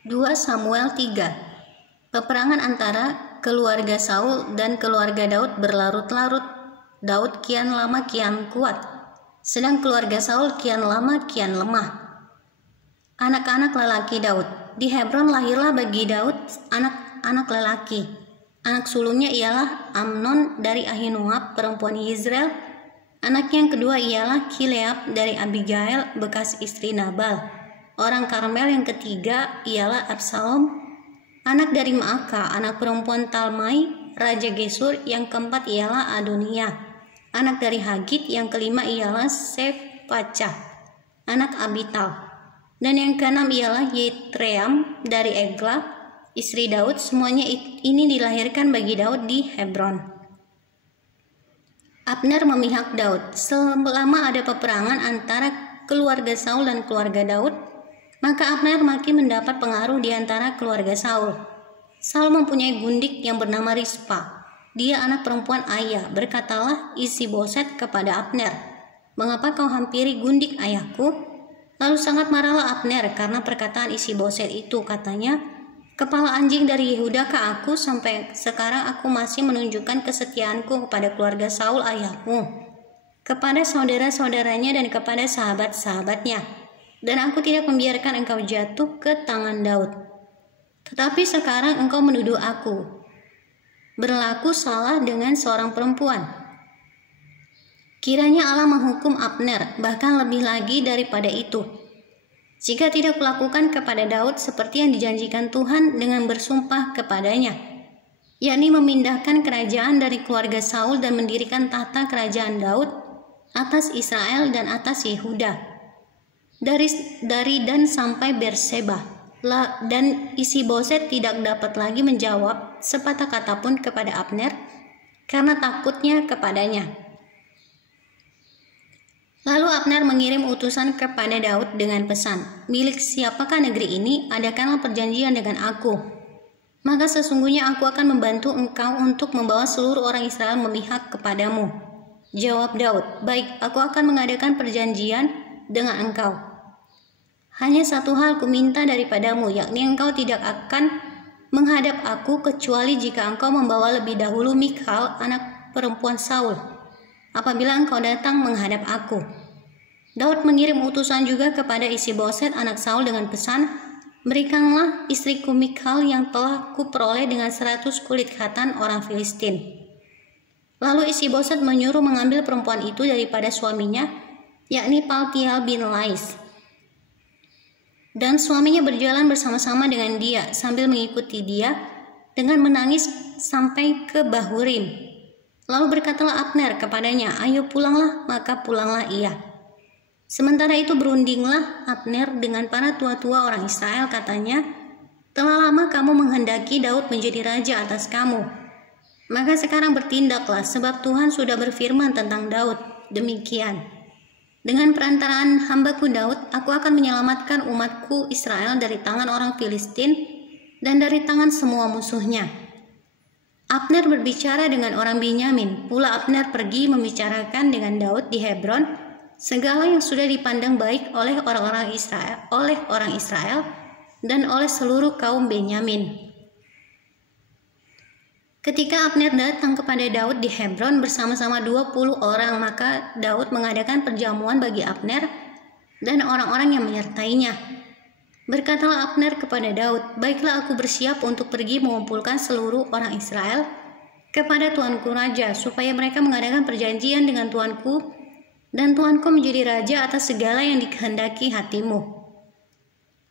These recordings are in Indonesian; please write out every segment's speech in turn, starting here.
2 Samuel 3. Peperangan antara keluarga Saul dan keluarga Daud berlarut-larut. Daud kian lama kian kuat, sedang keluarga Saul kian lama kian lemah. Anak-anak lelaki Daud. Di Hebron lahirlah bagi Daud anak-anak lelaki. Anak sulungnya ialah Amnon dari Ahinoam perempuan Yizreel. Anak yang kedua ialah Kileab dari Abigail bekas istri Nabal orang Karmel. Yang ketiga ialah Absalom anak dari Maaka anak perempuan Talmai raja Gesur. Yang keempat ialah Adonia anak dari Hagit. Yang kelima ialah Sefacah anak Abital. Dan yang keenam ialah Yitream dari Eglah istri Daud. Semuanya ini dilahirkan bagi Daud di Hebron. Abner memihak Daud. Selama ada peperangan antara keluarga Saul dan keluarga Daud, maka Abner makin mendapat pengaruh di antara keluarga Saul. Saul mempunyai gundik yang bernama Rispa. Dia anak perempuan Ayah. Berkatalah Isi-Boset kepada Abner, "Mengapa kau hampiri gundik ayahku?" Lalu sangat marahlah Abner karena perkataan Isi-Boset itu. Katanya, "Kepala anjing dari Yehudakah aku? Sampai sekarang aku masih menunjukkan kesetiaanku kepada keluarga Saul ayahmu, kepada saudara-saudaranya dan kepada sahabat-sahabatnya. Dan aku tidak membiarkan engkau jatuh ke tangan Daud. Tetapi sekarang engkau menuduh aku berlaku salah dengan seorang perempuan. Kiranya Allah menghukum Abner, bahkan lebih lagi daripada itu, jika tidak kulakukan kepada Daud seperti yang dijanjikan Tuhan dengan bersumpah kepadanya, yakni memindahkan kerajaan dari keluarga Saul dan mendirikan tahta kerajaan Daud atas Israel dan atas Yehuda, dari Dan sampai Berseba." Dan Isi-Boset tidak dapat lagi menjawab sepatah kata pun kepada Abner karena takutnya kepadanya. Lalu Abner mengirim utusan kepada Daud dengan pesan, "Milik siapakah negeri ini? Adakanlah perjanjian dengan aku. Maka sesungguhnya aku akan membantu engkau untuk membawa seluruh orang Israel memihak kepadamu." Jawab Daud, "Baik, aku akan mengadakan perjanjian dengan engkau. Hanya satu hal kuminta daripadamu, yakni engkau tidak akan menghadap aku kecuali jika engkau membawa lebih dahulu Mikhal anak perempuan Saul, apabila engkau datang menghadap aku." Daud mengirim utusan juga kepada Isi-Boset anak Saul dengan pesan, "Berikanlah istriku Mikhal yang telah kuperoleh dengan 100 kulit khatan orang Filistin." Lalu Isi-Boset menyuruh mengambil perempuan itu daripada suaminya, yakni Paltiel bin Lais. Dan suaminya berjalan bersama-sama dengan dia sambil mengikuti dia dengan menangis sampai ke Bahurim. Lalu berkatalah Abner kepadanya, "Ayo pulanglah." Maka pulanglah ia. Sementara itu berundinglah Abner dengan para tua-tua orang Israel. Katanya, "Telah lama kamu menghendaki Daud menjadi raja atas kamu. Maka sekarang bertindaklah, sebab Tuhan sudah berfirman tentang Daud demikian, 'Dengan perantaraan hambaku Daud, aku akan menyelamatkan umatku Israel dari tangan orang Filistin dan dari tangan semua musuhnya.'" Abner berbicara dengan orang Binyamin. Pula Abner pergi membicarakan dengan Daud di Hebron segala yang sudah dipandang baik oleh orang Israel dan oleh seluruh kaum Benyamin. Ketika Abner datang kepada Daud di Hebron bersama-sama 20 orang, maka Daud mengadakan perjamuan bagi Abner dan orang-orang yang menyertainya. Berkatalah Abner kepada Daud, "Baiklah, aku bersiap untuk pergi mengumpulkan seluruh orang Israel kepada tuanku raja, supaya mereka mengadakan perjanjian dengan tuanku, dan tuanku menjadi raja atas segala yang dikehendaki hatimu."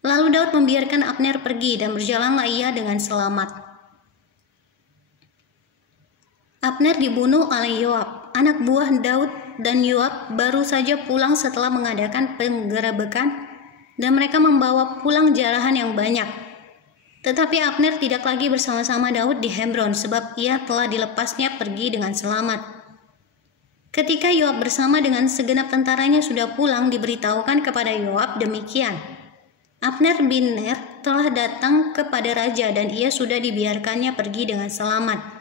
Lalu Daud membiarkan Abner pergi, dan berjalanlah ia dengan selamat. Abner dibunuh oleh Yoab, anak buah Daud, dan Yoab baru saja pulang setelah mengadakan penggerebekan, dan mereka membawa pulang jarahan yang banyak. Tetapi Abner tidak lagi bersama-sama Daud di Hebron, sebab ia telah dilepasnya pergi dengan selamat. Ketika Yoab bersama dengan segenap tentaranya sudah pulang, diberitahukan kepada Yoab demikian, Abner bin Ner telah datang kepada raja, dan ia sudah dibiarkannya pergi dengan selamat.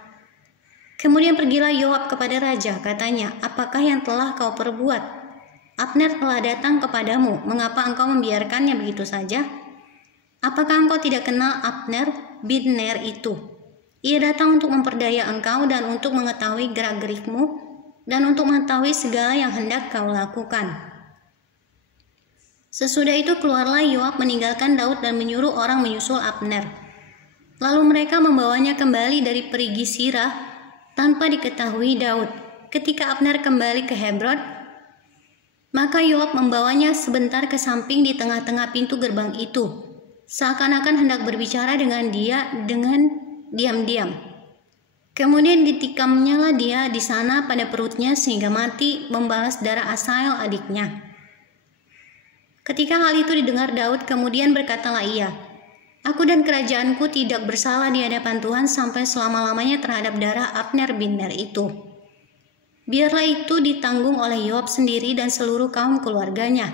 Kemudian pergilah Yoab kepada raja, katanya, "Apakah yang telah kau perbuat? Abner telah datang kepadamu, mengapa engkau membiarkannya begitu saja?" Apakah engkau tidak kenal Abner bin Ner itu? Ia datang untuk memperdaya engkau dan untuk mengetahui gerak-gerikmu dan untuk mengetahui segala yang hendak kau lakukan." Sesudah itu keluarlah Yoab meninggalkan Daud dan menyuruh orang menyusul Abner. Lalu mereka membawanya kembali dari perigi Sirah tanpa diketahui Daud. Ketika Abner kembali ke Hebron, maka Yoab membawanya sebentar ke samping di tengah-tengah pintu gerbang itu, seakan-akan hendak berbicara dengan dia dengan diam-diam. Kemudian ditikamnyalah dia di sana pada perutnya sehingga mati, membalas darah Asael adiknya. Ketika hal itu didengar Daud, kemudian berkatalah ia, "Aku dan kerajaanku tidak bersalah di hadapan Tuhan sampai selama-lamanya terhadap darah Abner bin Ner itu. Biarlah itu ditanggung oleh Yoab sendiri dan seluruh kaum keluarganya.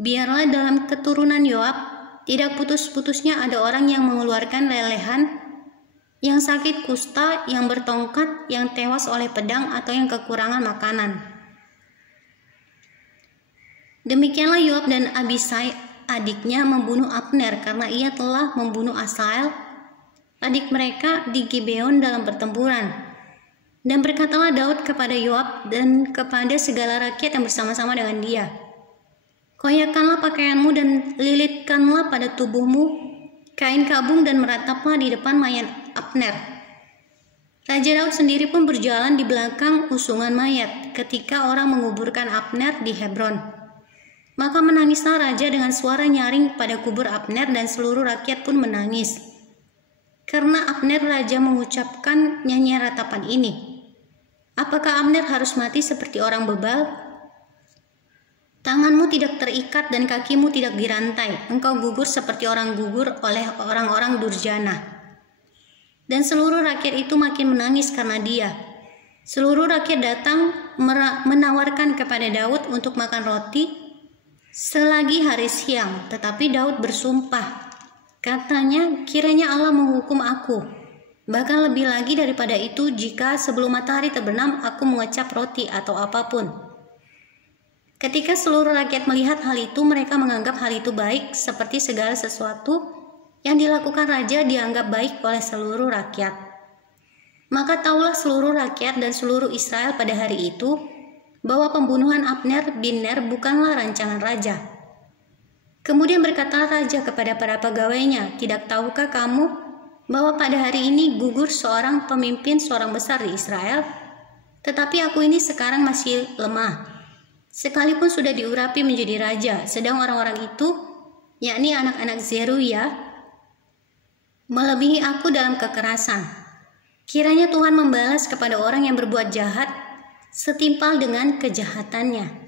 Biarlah dalam keturunan Yoab tidak putus-putusnya ada orang yang mengeluarkan lelehan, yang sakit kusta, yang bertongkat, yang tewas oleh pedang, atau yang kekurangan makanan." Demikianlah Yoab dan Abisai adiknya membunuh Abner karena ia telah membunuh Asael, adik mereka, di Gibeon dalam pertempuran. Dan berkatalah Daud kepada Yoab dan kepada segala rakyat yang bersama-sama dengan dia, "Koyakkanlah pakaianmu dan lilitkanlah pada tubuhmu kain kabung dan merataplah di depan mayat Abner." Raja Daud sendiri pun berjalan di belakang usungan mayat ketika orang menguburkan Abner di Hebron. Maka menangislah raja dengan suara nyaring pada kubur Abner dan seluruh rakyat pun menangis. Karena Abner raja mengucapkan nyanyian ratapan ini, "Apakah Abner harus mati seperti orang bebal? Tanganmu tidak terikat dan kakimu tidak dirantai. Engkau gugur seperti orang gugur oleh orang-orang durjana." Dan seluruh rakyat itu makin menangis karena dia. Seluruh rakyat datang menawarkan kepada Daud untuk makan roti selagi hari siang, tetapi Daud bersumpah. Katanya, "Kiranya Allah menghukum aku. Bahkan lebih lagi daripada itu jika sebelum matahari terbenam aku mengecap roti atau apapun." Ketika seluruh rakyat melihat hal itu, mereka menganggap hal itu baik, seperti segala sesuatu yang dilakukan raja dianggap baik oleh seluruh rakyat. Maka taulah seluruh rakyat dan seluruh Israel pada hari itu bahwa pembunuhan Abner bin Ner bukanlah rancangan raja. Kemudian berkatalah raja kepada para pegawainya, "Tidak tahukah kamu bahwa pada hari ini gugur seorang pemimpin, seorang besar di Israel? Tetapi aku ini sekarang masih lemah, sekalipun sudah diurapi menjadi raja, sedang orang-orang itu, yakni anak-anak Zeruya, melebihi aku dalam kekerasan. Kiranya Tuhan membalas kepada orang yang berbuat jahat setimpal dengan kejahatannya."